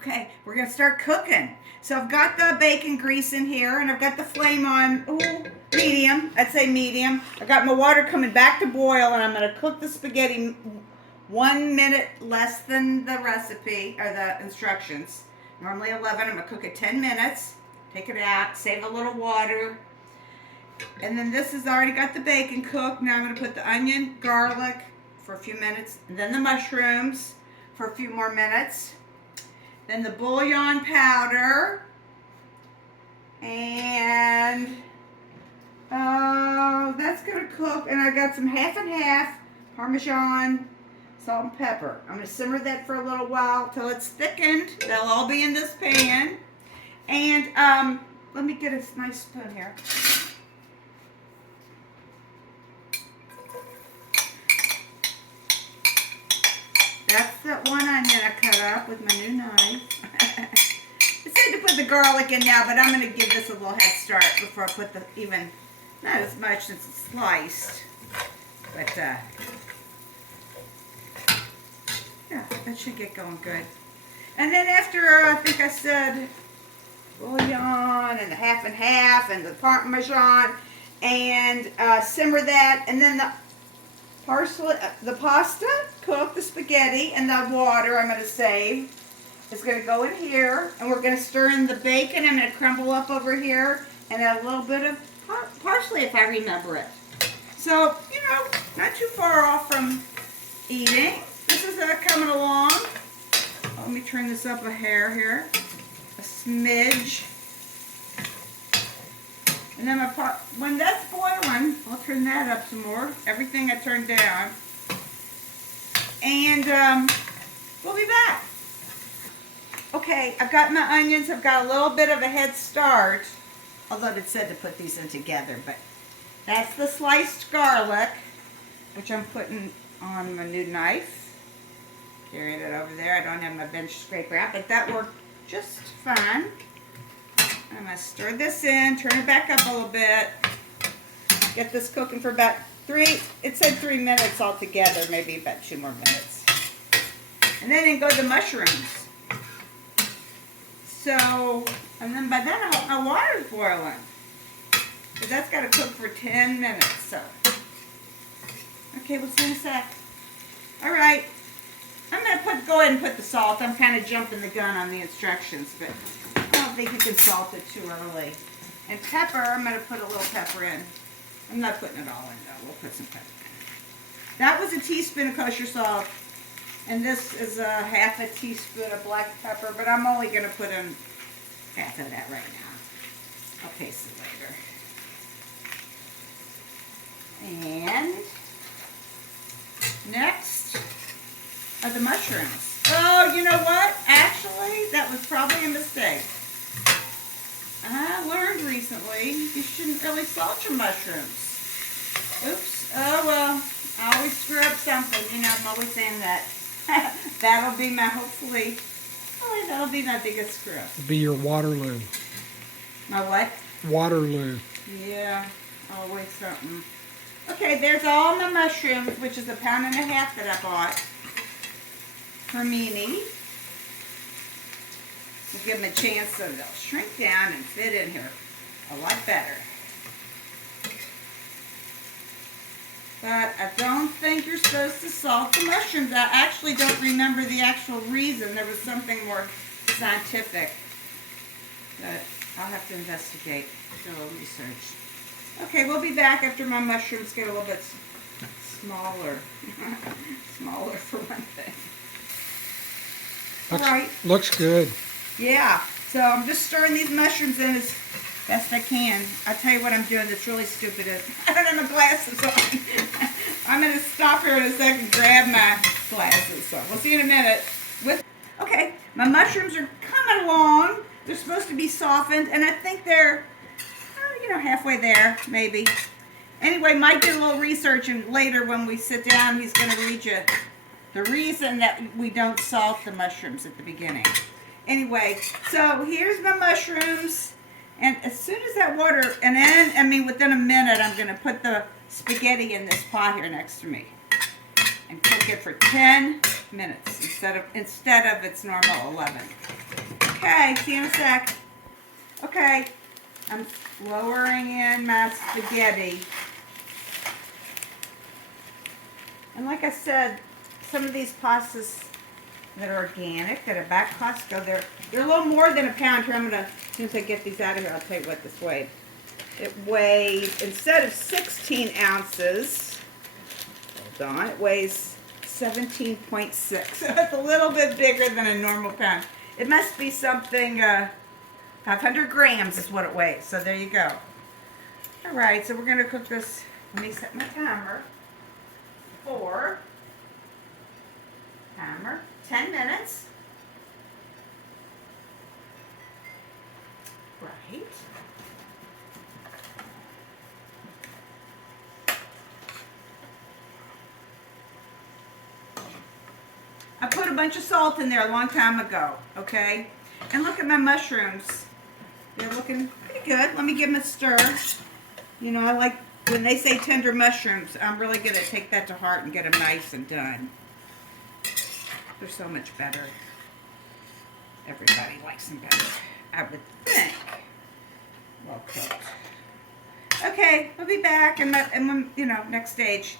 Okay, we're gonna start cooking. So I've got the bacon grease in here, and I've got the flame on, medium. I'd say medium. I got my water coming back to boil, and I'm gonna cook the spaghetti 1 minute less than the recipe or the instructions. Normally 11. I'm gonna cook it 10 minutes. Take it out, save a little water, and then this has already got the bacon cooked. Now I'm gonna put the onion, garlic for a few minutes, and then the mushrooms for a few more minutes. Then the bouillon powder, and that's gonna cook. And I got some half and half Parmesan, salt and pepper. I'm gonna simmer that for a little while till it's thickened. They'll all be in this pan. And let me get a nice spoon here. That's that one onion I cut up with my new knife. It said to put the garlic in now, but I'm going to give this a little head start before I put the, even, not as much since it's sliced. But, yeah, that should get going good. And then after, I think I said, bouillon and the half and half and the Parmesan, and simmer that, and then the parsley, the pasta, cook the spaghetti, and the water I'm going to save is going to go in here, and we're going to stir in the bacon. I'm going to crumble up over here and add a little bit of parsley if I remember it. So, you know, not too far off from eating. This is coming along. Let me turn this up a hair here, a smidge. And then when that's boiling, I'll turn that up some more. Everything I turned down. And we'll be back. Okay, I've got my onions. I've got a little bit of a head start. Although it said to put these in together. But that's the sliced garlic, which I'm putting on my new knife. Carrying it over there. I don't have my bench scraper out, but that worked just fine. I'm going to stir this in, turn it back up a little bit, get this cooking for about it said 3 minutes altogether, maybe about 2 more minutes. And then in go the mushrooms. So, and then by then I hope my water's boiling. But that's got to cook for 10 minutes, so. Okay, we'll see in a sec. Alright, I'm going to go ahead and put the salt. I'm kind of jumping the gun on the instructions, but I don't think you can salt it too early. And pepper, I'm going to put a little pepper in. I'm not putting it all in though. We'll put some pepper in. That was a teaspoon of kosher salt. And this is a half a teaspoon of black pepper. But I'm only going to put in half of that right now. I'll taste it later. And next are the mushrooms. Oh, you know what? Actually, that was probably a mistake. I learned recently you shouldn't really salt your mushrooms. Oops. Oh, well. I always screw up something. You know, I'm always saying that. That'll be my, hopefully, that'll be my biggest screw up. It'll be your Waterloo. My what? Waterloo. Yeah, always something. Okay, there's all my mushrooms, which is 1.5 pounds that I bought for Mimi. We'll give them a chance so they'll shrink down and fit in here a lot better. But I don't think you're supposed to salt the mushrooms. I actually don't remember the actual reason. There was something more scientific that I'll have to investigate, do a little research. Okay, we'll be back after my mushrooms get a little bit smaller. Smaller for one thing. All right. Looks good. Yeah, so I'm just stirring these mushrooms in as best I can. I'll tell you what I'm doing that's really stupid is I don't have my glasses on. I'm going to stop here in a second and grab my glasses. So we'll see you in a minute. Okay, my mushrooms are coming along. They're supposed to be softened, and I think they're, halfway there, maybe. Anyway, Mike did a little research, and later when we sit down, he's going to read you the reason that we don't salt the mushrooms at the beginning. Anyway, so here's my mushrooms, and as soon as that water, and then, within a minute, I'm going to put the spaghetti in this pot here next to me and cook it for 10 minutes instead of its normal 11. Okay, see you in a sec. Okay, I'm lowering in my spaghetti. And like I said, some of these pastas that are organic, that are back Costco, they're a little more than a pound. Here, as soon as I get these out of here, I'll tell you what this weighed. It weighs, instead of 16 ounces, hold on, it weighs 17.6. So it's a little bit bigger than a normal pound. It must be something, 500 grams is what it weighs. So there you go. All right, so we're going to cook this. Let me set my timer for 10 minutes. Right. I put a bunch of salt in there a long time ago, okay? And look at my mushrooms. They're looking pretty good. Let me give them a stir. You know, I like, when they say tender mushrooms, I'm really going to take that to heart and get them nice and done. They're so much better. Everybody likes them better, I would think. Well cooked. Okay, we'll be back, and you know, next stage.